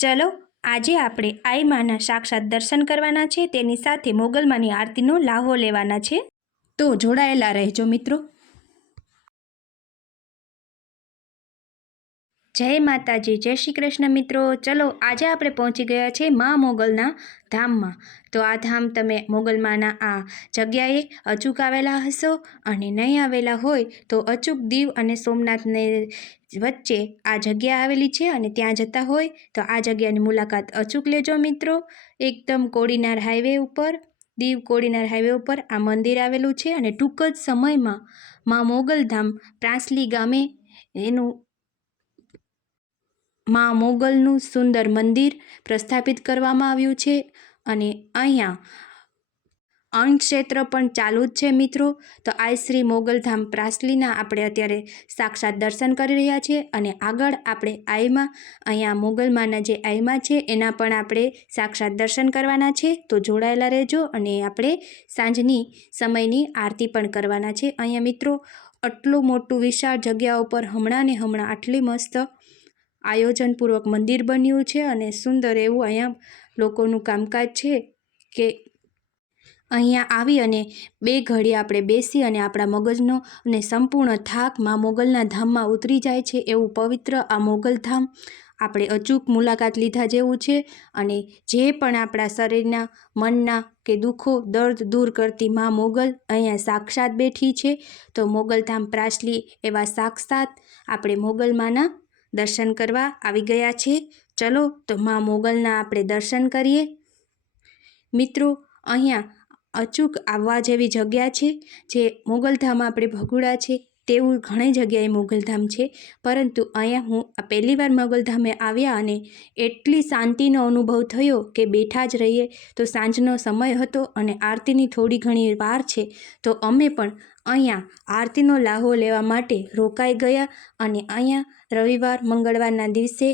ચલો, આજે આપણે આઈ માના સાક્ષાત દર્શન કરવાના છે. તેની સાથે મોગલમાની આરતીનો લાહો લેવાના છે. તો જોડાયેલા રહેજો મિત્રો. જય માતાજી, જય શ્રી કૃષ્ણ મિત્રો. ચલો, આજે આપણે પહોંચી ગયા છે મા મોગલના ધામમાં. તો આ ધામ તમે મોગલમાના આ જગ્યાએ અચૂક આવેલા હશો અને નહીં આવેલા હોય તો અચૂક દીવ અને સોમનાથને વચ્ચે આ જગ્યા આવેલી છે અને ત્યાં જતા હોય તો આ જગ્યાની મુલાકાત અચૂક લેજો મિત્રો. એકદમ કોડીનાર હાઈવે ઉપર, દીવ કોડીનાર હાઈવે ઉપર આ મંદિર આવેલું છે અને ટૂંક જ સમયમાં મા મોગલધામ પ્રાસલી ગામે એનું મા મોગલનું સુંદર મંદિર પ્રસ્થાપિત કરવામાં આવ્યું છે અને અહીંયા અન્ન ક્ષેત્ર પણ ચાલુ જ છે મિત્રો. તો આ શ્રી મોગલધામ પ્રાસલીના આપણે અત્યારે સાક્ષાત દર્શન કરી રહ્યા છીએ અને આગળ આપણે આઈમાં અહીંયા મોગલમાંના જે આઈમાં છે એના પણ આપણે સાક્ષાત દર્શન કરવાના છે. તો જોડાયેલા રહેજો અને આપણે સાંજની સમયની આરતી પણ કરવાના છે. અહીંયા મિત્રો, આટલું મોટું વિશાળ જગ્યા ઉપર હમણાં ને હમણાં આટલી મસ્ત આયોજનપૂર્વક મંદિર બન્યું છે અને સુંદર એવું અહીંયા લોકોનું કામકાજ છે કે અહીંયા આવી અને બે ઘડી આપણે બેસી અને આપણા મગજનો અને સંપૂર્ણ થાકમાં મોગલના ધામમાં ઉતરી જાય છે એવું પવિત્ર આ મોગલ ધામ આપણે અચૂક મુલાકાત લીધા જેવું છે અને જે પણ આપણા શરીરના, મનના કે દુઃખો, દર્દ દૂર કરતી માં મોગલ અહીંયા સાક્ષાત બેઠી છે. તો મોગલધામ પ્રાસલી એવા સાક્ષાત આપણે મોગલમાના દર્શન કરવા આવી ગયા છે ચલો તો માં મોગલના આપણે દર્શન કરીએ. મિત્રો, અહીંયા અચૂક આવવા જેવી જગ્યા છે, જે મોગલધામ આપણે ભગુડા છે. તેવું ઘણી જગ્યાએ મોગલધામ છે. પરંતુ અહીંયા હું આ પહેલી વાર મોગલધામે આવ્યા અને એટલી શાંતિનો અનુભવ થયો કે બેઠા જ રહીએ તો સાંજનો સમય હતો અને આરતીની થોડી ઘણી વાર છે. તો અમે પણ અહીંયા આરતીનો લાહો લેવા માટે રોકાઈ ગયા અને અહીંયા રવિવાર, મંગળવારના દિવસે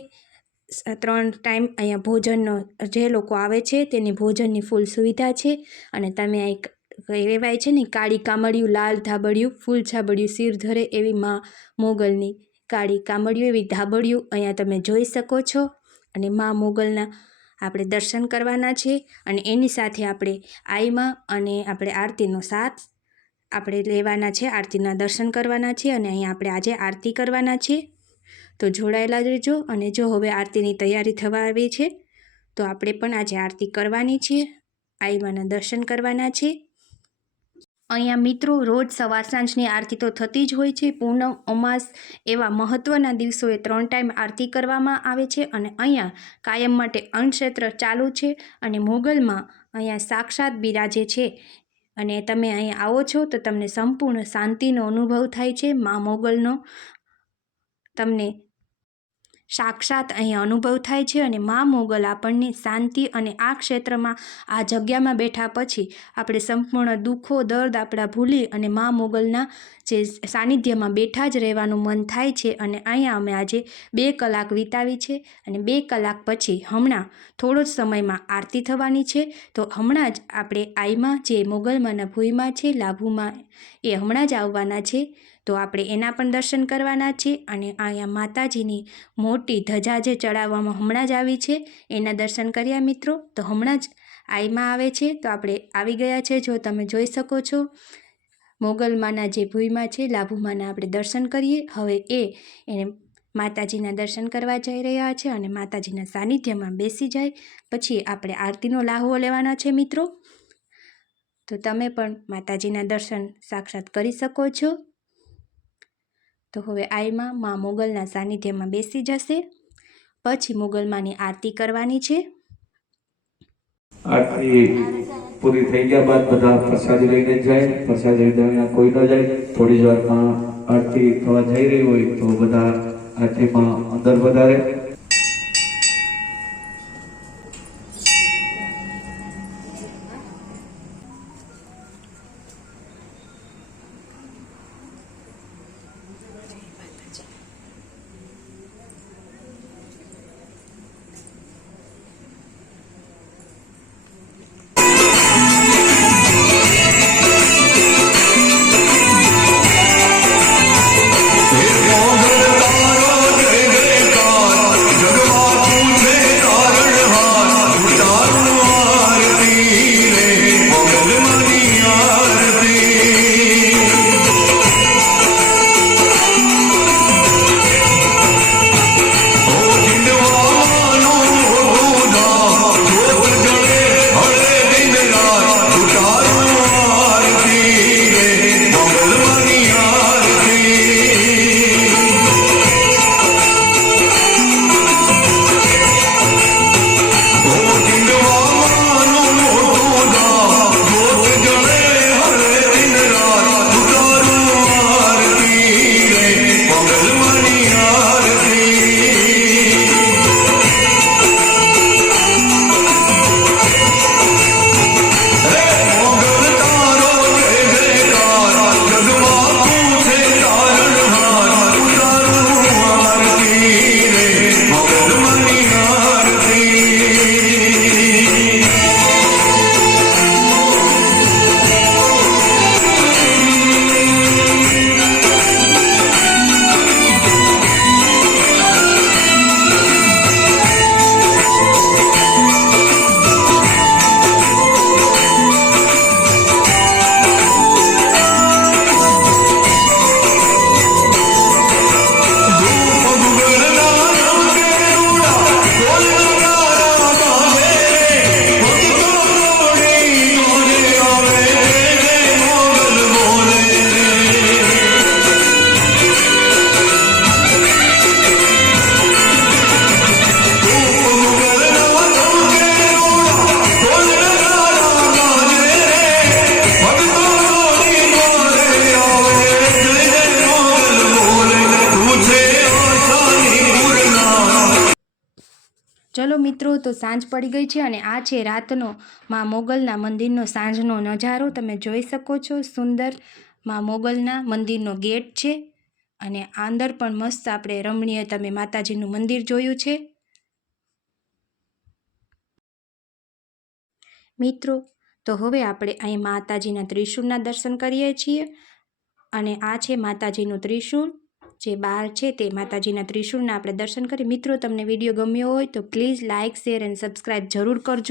ત્રણ ટાઈમ અહીંયા ભોજનનો જે લોકો આવે છે તેની ભોજનની ફૂલ સુવિધા છે. અને તમે એક કહેવાય છે ને કાળી કામળિયું, લાલ ધાબળિયું, ફૂલ છાબડિયું શિર ધરે એવી માં મોગલની. કાળી કામળિયું એવી ધાબળિયું અહીંયા તમે જોઈ શકો છો. અને માં મોગલના આપણે દર્શન કરવાના છે અને એની સાથે આપણે આઈમાં અને આપણે આરતીનો સાથ આપણે લેવાના છે, આરતીના દર્શન કરવાના છે અને અહીંયા આપણે આજે આરતી કરવાના છે. તો જોડાયેલા રહેજો અને જો હવે આરતીની તૈયારી થવા આવી છે, તો આપણે પણ આજે આરતી કરવાની છે, આઈમાના દર્શન કરવાના છે. અહીંયા મિત્રો, રોજ સવાર સાંજની આરતી તો થતી જ હોય છે. પૂનમ, અમાસ એવા મહત્ત્વના દિવસોએ ત્રણ ટાઈમ આરતી કરવામાં આવે છે અને અહીંયા કાયમ માટે અન્નક્ષેત્ર ચાલુ છે અને મોગલમાં અહીંયા સાક્ષાત બિરાજે છે. અને તમે અહીંયા આવો છો તો તમને સંપૂર્ણ શાંતિનો અનુભવ થાય છે, મા મોગલનો. તમને સાક્ષાત અહીંયા અનુભવ થાય છે અને મા મોગલ આપણને શાંતિ અને આ ક્ષેત્રમાં, આ જગ્યામાં બેઠા પછી આપણે સંપૂર્ણ દુઃખો, દર્દ આપણા ભૂલી અને મા મોગલના જે સાનિધ્યમાં બેઠા જ રહેવાનું મન થાય છે અને અહીંયા અમે આજે બે કલાક વિતાવી છે અને બે કલાક પછી હમણાં થોડો જ સમયમાં આરતી થવાની છે. તો હમણાં જ આપણે આઈમાં જે મોગલમાંના ભૂઈમાં છે, લાભુમાં એ હમણાં જ આવવાના છે. તો આપણે એના પણ દર્શન કરવાના છે અને અહીંયા માતાજીની મોટી ધજા જે ચડાવવામાં હમણાં જ આવી છે, એના દર્શન કર્યા મિત્રો. તો હમણાં જ આઈમાં આવે છે, તો આપણે આવી ગયા છે, જો તમે જોઈ શકો છો. મોગલમાના જે ભૂઈમાં છે લાભુમાના આપણે દર્શન કરીએ. હવે એ એને માતાજીના દર્શન કરવા જઈ રહ્યા છે અને માતાજીના સાનિધ્યમાં બેસી જાય. પછી આપણે આરતીનો લાહવો લેવાના છે મિત્રો. તો તમે પણ માતાજીના દર્શન સાક્ષાત કરી શકો છો. તો હવે આઈમાં મા મોગલના સાનિધ્યમાં બેસી જશે. પછી મોગલમાની આરતી કરવાની છે. આરતી પૂરી થઈ ગયા બાદ બધા પ્રસાદ લઈને જાય. પ્રસાદ લઈને કોઈ ન જાય. થોડી વારમાં આરતી થવા જઈ રહી હોય તો બધા આરતીમાં અંદર વધારે મિત્રો, તો સાંજ પડી ગઈ છે અને આ છે રાતનો માં મોગલના મંદિરનો સાંજનો નજારો. તમે જોઈ શકો છો સુંદરમાં મોગલના મંદિરનો ગેટ છે અને અંદર પણ મસ્ત આપણે રમણીય તમે માતાજીનું મંદિર જોયું છે. મિત્રો, તો હવે આપણે અહીં માતાજીના ત્રિશૂળના દર્શન કરીએ છીએ અને આ છે માતાજીનું ત્રિશૂળ. જે બહાર છે તે માતાજીના ત્રિશૂળના આપણે દર્શન કરી. મિત્રો, તમને વીડિયો ગમ્યો હોય તો please like share and subscribe જરૂર કરજો.